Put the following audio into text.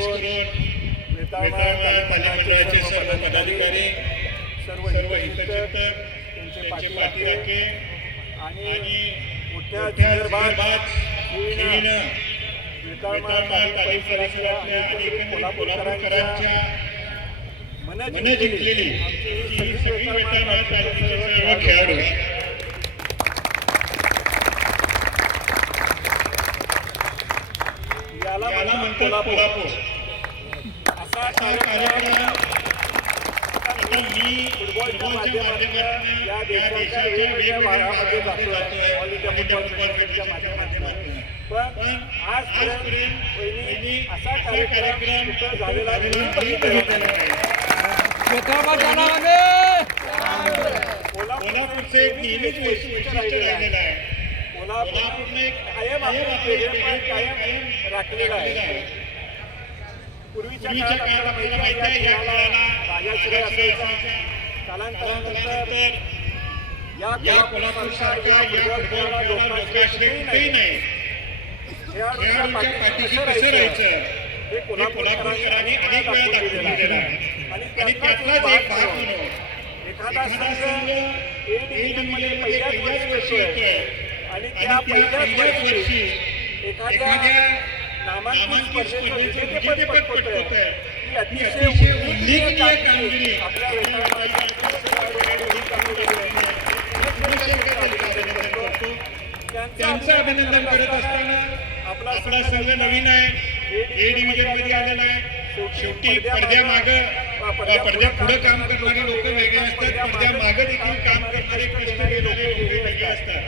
करून पालिका सर्व पदाधिकारी सर्व हितचिंतक त्यांचे पाठीराखे आणि मोठ्या जिल्ह्यात परिसरातल्या आणि कोल्हापूरकरांच्या मन जिंकलेली ही सगळी खेळाडू याला म्हणतात कोल्हापूर. असा कार्यक्रम मी फुटबॉलच्या माध्यमातून या देशाच्या वेगवेगळ्या भागामध्ये जातोय, ऑल इंडिया फुटबॉल फेडरेशनच्या माध्यमातून. पण आजपर्यंत असा कार्यक्रम झालेला कोल्हापूरचे एक नेहमीच वैशिष्ट्य राहिलेलं आहे. कोल्हापूरने कायम कायम राखलेला आहे. पूर्वीच्या काळात आपल्याला माहिती आहे या काळाला राजाश्रय असायचा. कालांतरानंतर या कोल्हापूरसारख्या या फुटबॉल लोकांश्रय कुठेही नाही. खेळाडूच्या पाठीशी कसं राहायचं हे कोल्हापूरकरांनी अनेक वेळा दाखवून दिलेलं आहे. आणि त्यातलाच एक भाग म्हणून एखादा संघ ए डिव्हिजनमध्ये पहिल्याच वर्षी येतोय आणि त्या पहिल्याच वर्षी एखाद्या नामांकित स्पर्धेचं विजेतेपद पटकावतोय. ही अतिशय उल्लेखनीय कामगिरी आपल्या त्यांचं अभिनंदन करत असताना आपला संघ नवीन आहे, ए डिव्हिजन मध्ये आलेला आहे. शेवटी पडद्या पुढे काम करणारे लोक वेगळे असतात, पडद्या मागे देखील काम करणारे कष्ट घेणारे लोक वेगळे असतात.